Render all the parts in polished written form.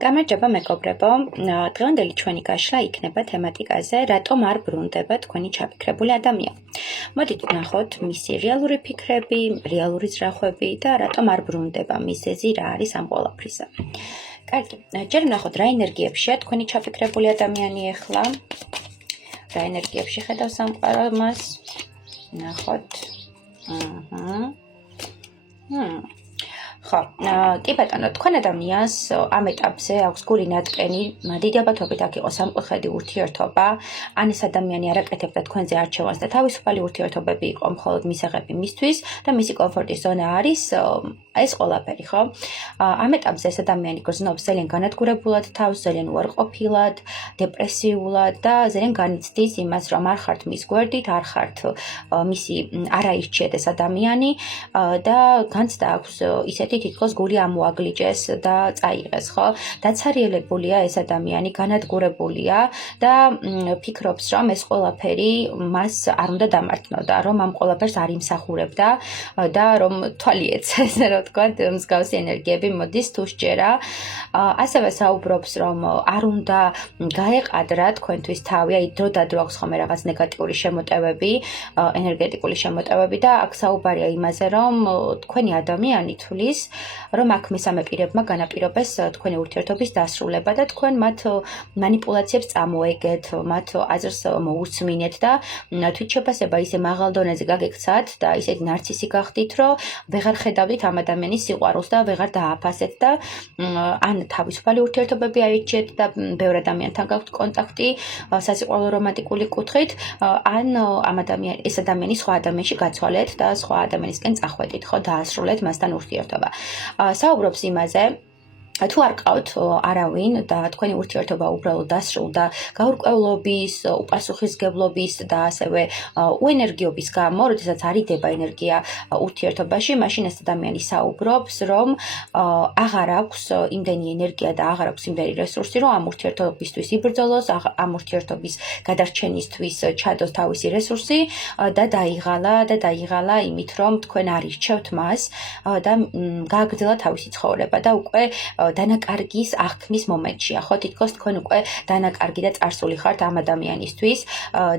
გამარჯობა მეგობრებო, დღევანდელი ჩვენი გაშლა იქნება თემატიკაზე, რატომ არ ბრუნდება თქვენი ჩაფიქრებული ადამიანი. მოდით ვნახოთ მისი რეალური ფიქრები, რეალური ძრახვები და რატომ არ ბრუნდება მიზეზი რა არის ამ ყველაფრისა. კარგი, ჯერ ვნახოთ რა ენერგიებშია თქვენი ჩაფიქრებული ადამიანი ახლა. რა ენერგიებში ხედავს ამ ყველას? ვნახოთ. ხო, კი ბატონო, თქვენ ადამიანს ამ ეტაპზე აქვს გული ნატკენი, დიდი ალბათობით აქ იყო სამკუთხედი ურთიერთობა, ან ეს ადამიანი არ აკეთებდა თქვენზე არჩევანს და თავისუფალი ურთიერთობები იყო მხოლოდ მისაღები მისთვის და მისი კომფორტის ზონა არის ეს ყველაფერი, ხო? ამ ეტაპზე ეს ადამიანი გრძნობს ძალიან განადგურებულად თავს, ძალიან უარყოფილად, დეპრესიულად და ძალიან განიცდის იმას, რომ არ ხართ მის გვერდით, არ ხართ მისი არაირჩიეთ ეს ადამიანი და განცდა აქვს ისეთი თითქოს გული ამოაგლიჯეს და წაიღეს, ხო? დაცარიელებულია ეს ადამიანი, განადგურებულია და ფიქრობს, რომ ეს ყველაფერი მას არ უნდა დამართნოდა, რომ ამ ყველაფერს არ იმსახურებდა და რომ თვალი ეცეს, რა ვთქვათ, მსგავსი ენერგიები მოდის თუ სჯერა. ასევე საუბრობს, რომ არ უნდა გაეყადრა თქვენთვის თავი, აი დროდადრო აქვს ხოლმე რაღაც ნეგატიური შემოტევები, ენერგეტიკული შემოტევები და აქ საუბარია იმაზე, რომ თქვენი ადამიანი თulis რომ აქ მესამე პირებმა განაპირობეს თქვენი ურთიერთობის დასრულება და თქვენ მათ მანიპულაციებს წამოეგეთ, მათ აზრს მოусმინეთ და თვითშეფასება ისე მაღალ დონეზე გაგექცათ და ისეთი ნარცისი გახდით, რომ ვეღარ ხედავდით ამ ადამიანის სიყვარულს და ვეღარ დააფასეთ და ან თავისუფალი ურთიერთობები აირჩიეთ და ბევრ ადამიანთან გაქვთ კონტაქტი სასიყვარულო რომანტიკული კუთხით, ან ეს ადამიანი სხვა ადამიანში გაცვალეთ და სხვა ადამიანისკენ წახვედით, ხო, დაასრულეთ მასთან ურთიერთობა. საუბრობს იმაზე, თუ არ ყავთ არავინ და თქვენი ურთიერთობა უბრალოდ დასრულდა გაურკვევლობის, უპასუხისმგებლობის და ასევე უენერგიობის გამო, როდესაც არ იდება ენერგია ურთიერთობაში, მაშინ ეს ადამიანი საუბრობს, რომ აღარ აქვს იმდენი ენერგია და აღარ აქვს იმდენი რესურსი, რომ ამ ურთიერთობისთვის იბრძოლოს, ამ ურთიერთობის გადარჩენისთვის ჩადოს თავისი რესურსი და დაიღალა იმით, რომ თქვენ არ ირჩევთ მას და გააგრძელა თავისი ცხოვრება და უკვე დანაკარგის აღქმის მომენტშია, ხო, თითქოს თქვენ უკვე დანაკარგი და წარსული ხართ ამ ადამიანისთვის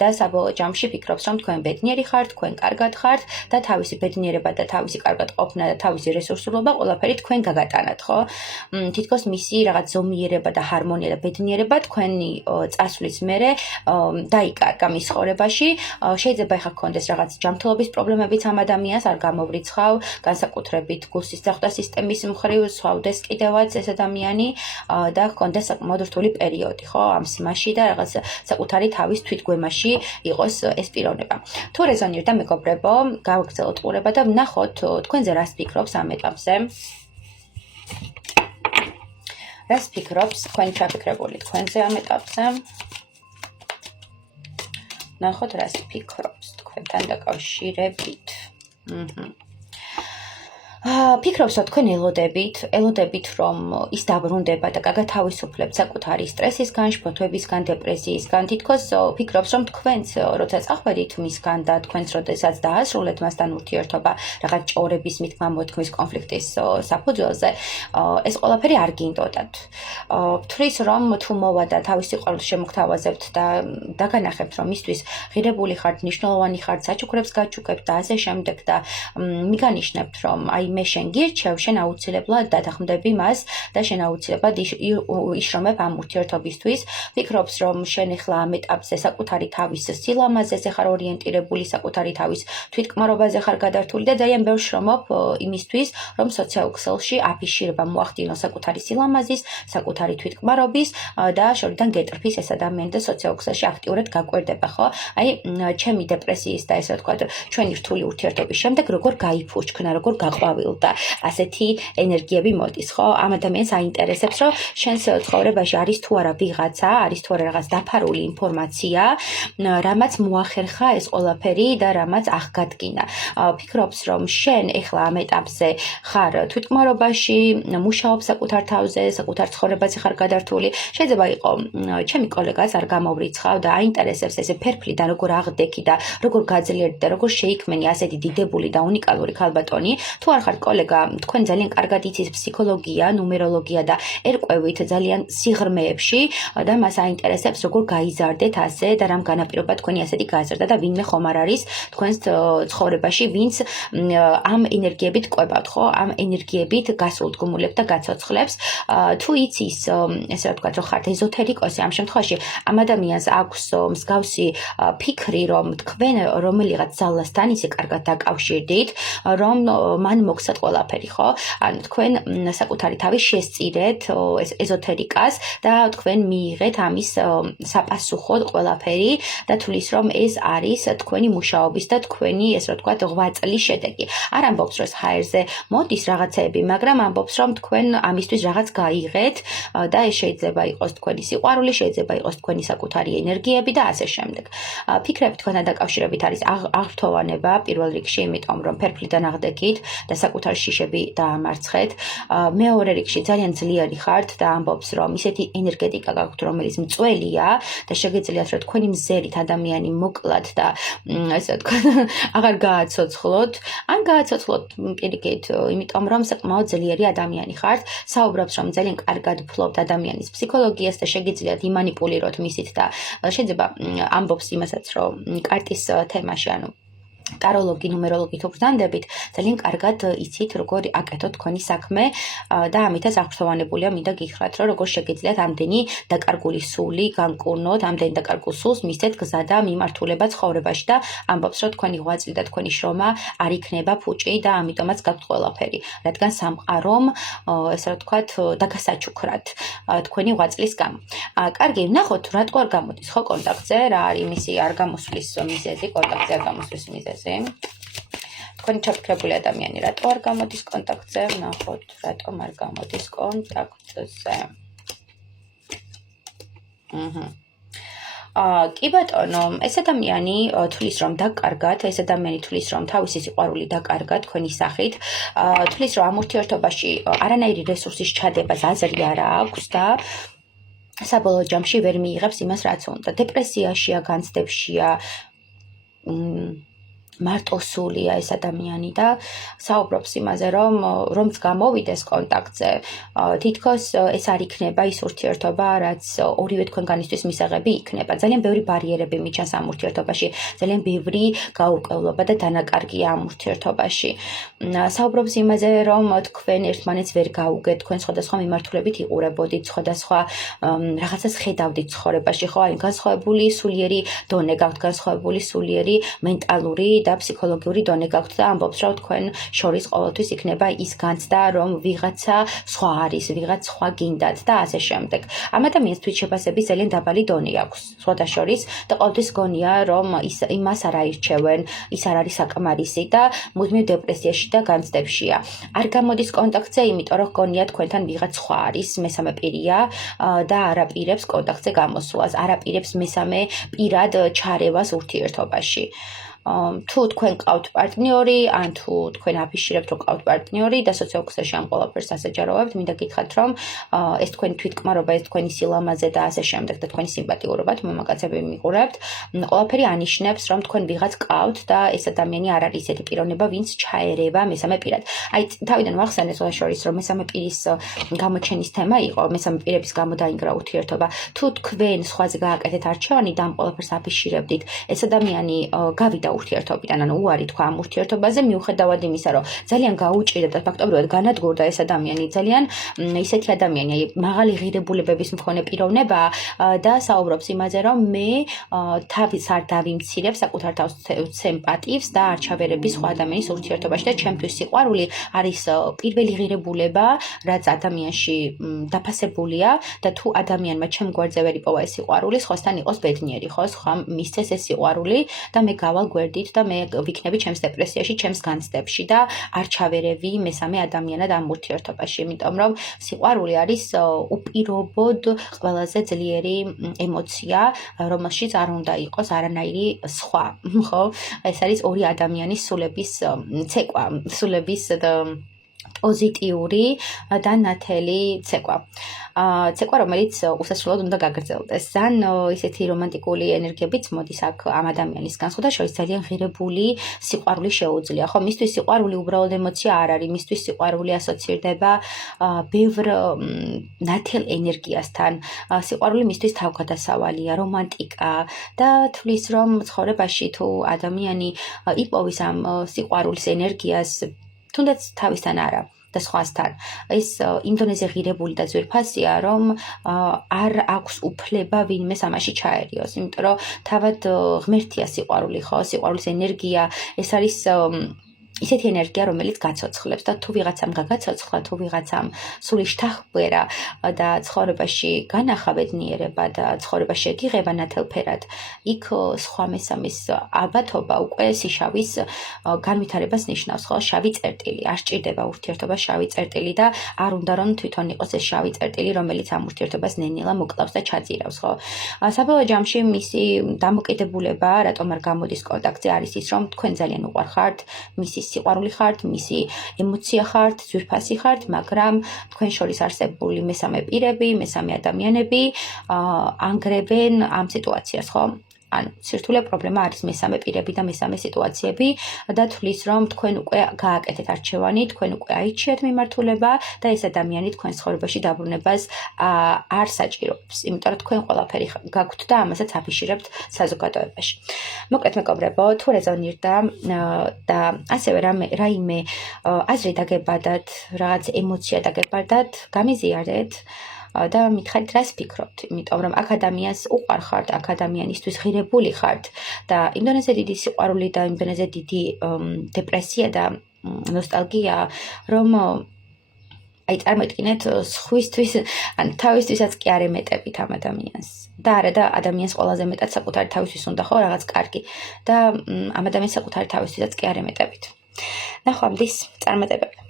და საბოლოო ჯამში ფიქრობს, რომ თქვენ ბედნიერი ხართ, თქვენ კარგად ხართ და თავისი ბედნიერება და თავისი კარგად ყოფნა და თავისი რესურსულობა ყველაფერი თქვენ გაგატანათ, ხო? თითქოს მისი რაღაც ზომიერება და ჰარმონია და ბედნიერება თქვენი წასვლის მერე დაიკარგა მის ცხოვრებაში. შეიძლება ეხლა გქონდეს რაღაც ჯანმრთელობის პრობლემებიც ამ ადამიანს, არ გამოვრიცხავ, განსაკუთრებით გულსისხლდე სისტემის მხრივ სვავდეს კიდევაც ეს ადამიანი და ჰქონდეს საკმაოდ რთული პერიოდი, ხო, ამ სიმაში და რაღაც საკუთარი თავის თვითგვემაში იყოს ეს პიროვნება. თუ რეზონირდა მეგობრებო, გავაგრძელოთ ყურება და ვნახოთ თქვენზე რას ფიქრობს ამ ეტაპზე. რას ფიქრობს თქვენი ჩაფიქრებული თქვენზე ამ ეტაპზე? ვნახოთ რას ფიქრობს თქვენთან დაკავშირებით. ფიქრობს, რომ თქვენ ელოდებით, რომ ის დაბრუნდება და გაგათავისუფლებთ საკუთარი სტრესისგან, შფოთვებისგან, დეპრესიისგან. თითქოს ფიქრობს, რომ თქვენც, როცა წახვედით მისგან და თქვენც, როდესაც დაასრულეთ მასთან ურთიერთობა, რაღაც ჭორების მითქმა-მოთქმის კონფლიქტის საფუძველზე, ეს ყველაფერი არ გინდოდათ. ვთვლის, რომ თუ მოვა და თავის სიყვარულს შემოგთავაზებთ და დაგანახებთ, რომ მისთვის ღირებული ხართ, მნიშვნელოვანი ხართ, საჩუქრებს გაჩუქებთ და ასე შემდეგ და მიგანიშნებთ, რომ აი მე შენ გირჩევ, შენ აუცილებლად დათანხმდები მას და შენ აუცილებლად იშრომებ ამ ურთიერთობისთვის. ფიქრობს, რომ შენ ახლა ამ ეტაპზე საკუთარი თავის სილამაზეზე ხარ ორიენტირებული, საკუთარი თავის თვითკმარობაზე ხარ გადართული და ძალიან ბევრ შრომობ იმისთვის, რომ სოციალურ ქსელში აფიშირება მოახდინოს საკუთარი სილამაზის, საკუთარი თვითკმარობის და შორიდან გეტრფის ეს ადამიანი და სოციალურ ქსელში აქტიურად გაკვირდება, ხო? აი, ჩემი დეპრესიის და ესე ვთქვათ, ჩვენი რთული ურთიერთობის შემდეგ როგორ გაიფუჩქნა, როგორ გაყვავ და ასეთი ენერგიები მოდის, ხო? ამ ადამიანს აინტერესებს, რომ შენს ცხოვრებაში არის თუ არა ვიღაცა, არის თუ არა რაღაც დაფარული ინფორმაცია, რამაც მოახერხა ეს ყველაფერი და რამაც აღგადგინა. ფიქრობს, რომ შენ ეხლა ამ ეტაპზე ხარ თვითკმარობაში, მუშაობ საკუთარ თავზე, საკუთარ ცხოვრებაზე ხარ გადართული. შეიძლება იყო ჩემი კოლეგაც არ გამოვრიცხავ და აინტერესებს ესე ფერფლი და როგორ აღდექი და როგორ გაძლიერდი და როგორ შეიქმენი ასეთი დიდებული და უნიკალური ქალბატონი, თუ არ ხარ კოლეგა თქვენ ძალიან კარგად იცით ფსიქოლოგია, ნუმეროლოგია და ერკვევით ძალიან სიღრმეებში და მას აინტერესებს როგორ გაიზარდეთ ასე და რამ განაპირობა თქვენი ასეთი გაზრდა და ვინმე ხომ არ არის თქვენს ცხოვრებაში, ვინც ამ ენერგიებით ყვებავთ, ხო? ამ ენერგიებით გასულდგმულებს და გაცოცხლებს. თუ იცის, ესე ვთქვათ, რომ ხართ ეზოთერიკოსი, ამ შემთხვევაში ამ ადამიანს აქვს მსგავსი ფიქრი, რომ თქვენ რომელიღაც ძალასთან ისე კარგად დაკავშირდით, რომ მან მოგცათ ყველაფერი, ხო? ანუ თქვენ საკუთარი თავი შესწირეთ ეზოთერიკას და თქვენ მიიღეთ ამის საპასუხოდ ყველაფერი და თulis რომ ეს არის თქვენი მუშაობის და თქვენი, ესე ვთქვათ, ღვაწლის შედეგი. არ ამბობს, რომ ჰაერზე მოდის რაღაცეები, მაგრამ ამბობს, რომ თქვენ ამისთვის რაღაც გაიღეთ და ეს შეიძლება იყოს თქვენი სიყვარული, შეიძლება იყოს თქვენი საკუთარი ენერგიები და ასე შემდეგ. ფიქრები თქვენთან დაკავშირებით არის აღრთოვანება პირველ რიგში, იმიტომ რომ ფერფლიდან აღდეგით და საკუთარ შიშები დაამარცხეთ. მეორე რიგში ძალიან ძლიერი ხართ და ამბობს, რომ ისეთი ენერგეტიკა გაქვთ, რომელიც მწველია და შეგეძლიათ, რომ თქვენი მზერით ადამიანი მოკლათ და ესე ვთქვათ, აღარ გააცოცხლოთ. ან გააცოცხლოთ პირიქით, იმიტომ რომ საკმაოდ ძლიერი ადამიანი ხართ. საუბრობს, რომ ძალიან კარგად ფლობთ ადამიანის ფსიქოლოგიას და შეგიძლიათ იმანიპულიროთ მისით და შეიძლება ამბობს იმასაც, რომ კარტის თემაში, ანუ ტაროლოგი, ნუმეროლოგი თუ ბრძანდებით, ძალიან კარგად იცით, როგორ აკეთოთ თქვენი საქმე და ამითაც აღფრთოვანებულია მინდა გითხრათ, რომ როგორ შეგიძლიათ ამდენი დაკარგული სული განკურნოთ, ამდენი დაკარგულ სულს მისცეთ გზა და მიმართულება ცხოვრებაში და ამბობს, რომ თქვენი ღვაწლი და თქვენი შრომა არ იქნება ფუჭი და ამიტომაც გაქვთ ყველაფერი, რადგან სამყარომ, ესე ვთქვათ, დაგასაჩუქრათ თქვენი ღვაწლის გამო. კარგი, ვნახოთ, რატო არ გამოდის ხო კონტაქტზე, რა არის მისი არ გამოსვლის მიზეზი, კონტაქტზე არ გამოსვლის მიზეზი. თქვენი ჩაფიქრებული ადამიანი რატო არ გამოდის კონტაქტზე? ვნახოთ, რატომ არ გამოდის კონტაქტზე. კი ბატონო, ეს ადამიანი თulis რომ დაკარგათ, ეს ადამიანი თulis რომ თავისი სიყვარული დაკარგათ თქვენი სახით, თulis რომ ამ ურთიერთობაში არანაირი რესურსის ჩადებას აზრი არ აქვს და საბოლოო ჯამში ვერ მიიღებს იმას, რაც უნდა. დეპრესიაშია, განცდებშია, მარტოსულია ეს ადამიანი და საუბრობს იმაზე, რომც გამოვიდეს კონტაქტზე, თითქოს ეს არ იქნება ის ურთიერთობა, რაც ორივე თქვენგანისთვის მისაღები იქნება. ძალიან ბევრი ბარიერები მიჩანს ამ ურთიერთობაში, ძალიან ბევრი გაურკვევლობა და დანაკარგია ამ ურთიერთობაში. საუბრობს იმაზე, რომ თქვენ ერთმანეთს ვერ გაუგეთ, თქვენ სხვადასხვა მიმართულებით იყურებოდით, სხვადასხვა რაღაცას ხედავდით ცხოვრებაში, ხო? აი, განსხვავებული სულიერი დონე გაქვთ, განსხვავებული სულიერი მენტალური და ფსიქოლოგიური დონე გაქვთ და ამბობს, რომ თქვენ შორის ყოველთვის იქნება ის განცდა, რომ ვიღაცა სხვა არის, ვიღაც სხვა გინდათ და ასე შემდეგ. ამ ადამიანს თვითშეფასების ძალიან დაბალი დონე აქვს, სხვათა შორის და ყოველთვის გონია, რომ იმას არ აირჩევენ, ის არ არის საკმარისი და მუდმივ დეპრესიაში და განცდებშია. არ გამოდის კონტაქტზე, იმიტომ რომ გონია თქვენთან ვიღაც სხვა არის, მესამე პირია და არ აპირებს კონტაქტზე გამოსვლას, არ აპირებს მესამე პირად ჩარევას ურთიერთობაში. თუ თქვენ ყავთ პარტნიორი, ან თუ თქვენ აფიშირებთ, რომ ყავთ პარტნიორი და სოციოქსეში ამ ყველაფერს ასაჯაროვებთ, მინდა გითხრათ, რომ ეს თქვენი თვითკმარობა, ეს თქვენი სილამაზე და ასე შემდეგ და თქვენი სიმპათიურობათ, მამაკაცები მიყურებთ, ყველაფერი ანიშნებს, რომ თქვენ ვიღაც ყავთ და ეს ადამიანი არ არის ესეთი პიროვნება, ვინც ჩაერევა მესამე პირად. აი, თავიდან ვახსენე სხვა შორის, რომ მესამე პირის გამოჩენის თემა იყო, მესამე პირების გამო დაინგრა ურთიერთობა. თუ თქვენ სხვაზე გააკეთეთ არჩევანი და ამ ყველაფერს აფიშირებდით, ეს ადამიანი გავიდა ურთიერთობიდან, ანუ უარი თქვა ამ ურთიერთობაზე, მიუხედავად იმისა, რომ ძალიან გაუჭირდა და ფაქტობრივად განადგურდა ეს ადამიანი, ძალიან ისეთი ადამიანია, მაღალი ღირებულებების მქონე პიროვნება და საუბრობს იმაზე, რომ მე თავის არ დავიმცირებ საკუთარ თავს ვცემ პატივს და არ ჩავერები სხვა ადამიანის ურთიერთობაში და ჩემთვის სიყვარული არის პირველი ღირებულება, რაც ადამიანში დაფასებულია და თუ ადამიანმა ჩემ გვერდზე ვერ იპოვა ეს სიყვარული, სხვასთან იყოს ბედნიერი, ხო? სხვა მისცეს ეს სიყვარული და მე გავალ გვერდით და მე ვიქნები ჩემს დეპრესიაში, ჩემს განცდებში და არ ჩავერევი მესამე ადამიანად ამ ურთიერთობაში, იმიტომ რომ სიყვარული არის უპირობოდ ყველაზე ძლიერი ემოცია, რომელშიც არ უნდა იყოს არანაირი სხვა, ხო? ეს არის ორი ადამიანის სულების ცეკვა, სულების პოზიტიური და ნათელი ცეკვა. ცეკვა, რომელიც უსასრულოდ უნდა გაგრძელდეს. ზან ისეთი რომანტიკული ენერგიებიც მოდის აქ ამ ადამიანისგან. სხვადასხვა ძალიან ღირებული სიყვარული შეუძლია. ხო, მისთვის სიყვარული უბრალოდ ემოცია არ არის, მისთვის სიყვარული ასოცირდება ბევრ ნათელ ენერგიასთან. სიყვარული მისთვის თავგადასავალია, რომანტიკა და თვლის, რომ ცხოვრებაში თუ ადამიანი იპოვის ამ სიყვარულის ენერგიას, თუნდაც თავისთან არა და სხვასთან. ეს იმ დონეზე ღირებული და ძვირფასია, რომ არ აქვს უფლება ვინმეს ამაში ჩაერიოს, იმიტომ რომ თავად ღმერთია სიყვარული, ხო? სიყვარულის ენერგია, ეს არის ისეთი ენერგია, რომელიც გაცოცხლებს და თუ ვიღაცამ გაგაცოცხლა, თუ ვიღაცამ სული შთახვერა და ცხოვრებაში განახა ბედნიერება და ცხოვრება შეგიღება ნათელფერად, იქ სხვა მესამის ალბათობა უკვე სიშავის განვითარებას ნიშნავს, ხო? შავი წერტილი, არ სჭირდება ურთიერთობა შავი წერტილი და არ უნდა რომ თვითონ იყოს ეს შავი წერტილი, რომელიც ამ ურთიერთობას ნენილა მოკლავს და ჩაძირავს, ხო? საბოლოო ჯამში მისი დამოკიდებულება, რატომ არ გამოდის კონტაქტზე, არის ის, რომ თქვენ ძალიან უყვარხართ, მისი სიყვარული ხართ, მისი ემოცია ხართ, ძვირფასი ხართ, მაგრამ თქვენ შორის არსებული მესამე პირები, მესამე ადამიანები ანგრევენ ამ სიტუაციას, ხო? ანუ სირთულე პრობლემა არის მესამე პირები და მესამე სიტუაციები და თვლის, რომ თქვენ უკვე გააკეთეთ არჩევანი, თქვენ უკვე აიჩიათ მიმართულება და ეს ადამიანი თქვენ ცხოვრებაში დაბრუნებას არ საჭიროებს, იმიტომ რომ თქვენ ყველაფერი გაქვთ და ამასაც აფიშირებთ საზოგადოებაში. მოკლედ მეგობრებო, თუ რეზონირდა და ასევე რაიმე აზრი დაგებადათ, რაღაც ემოცია დაგებადათ, გამიზიარეთ და მითხარით რას ფიქრობთ, იმიტომ რომ აქ ადამიანს უყვარხართ, აქ ადამიანისთვის ღირებული ხართ და იმ დონეზე დიდი სიყვარული და იმ დონეზე დიდი დეპრესია და ნოსტალგია, რომ აი წარმოიდგინეთ სხვისთვის, ან თავისთვისაც კი არ ემეტებით ამ ადამიანს. და არა და ადამიანს ყველაზე მეტად საკუთარი თავისთვის უნდა ხო რაღაც კარგი და ამ ადამიანს საკუთარი თავისთვისაც კი არ ემეტებით. ნახვამდის, წარმატებები.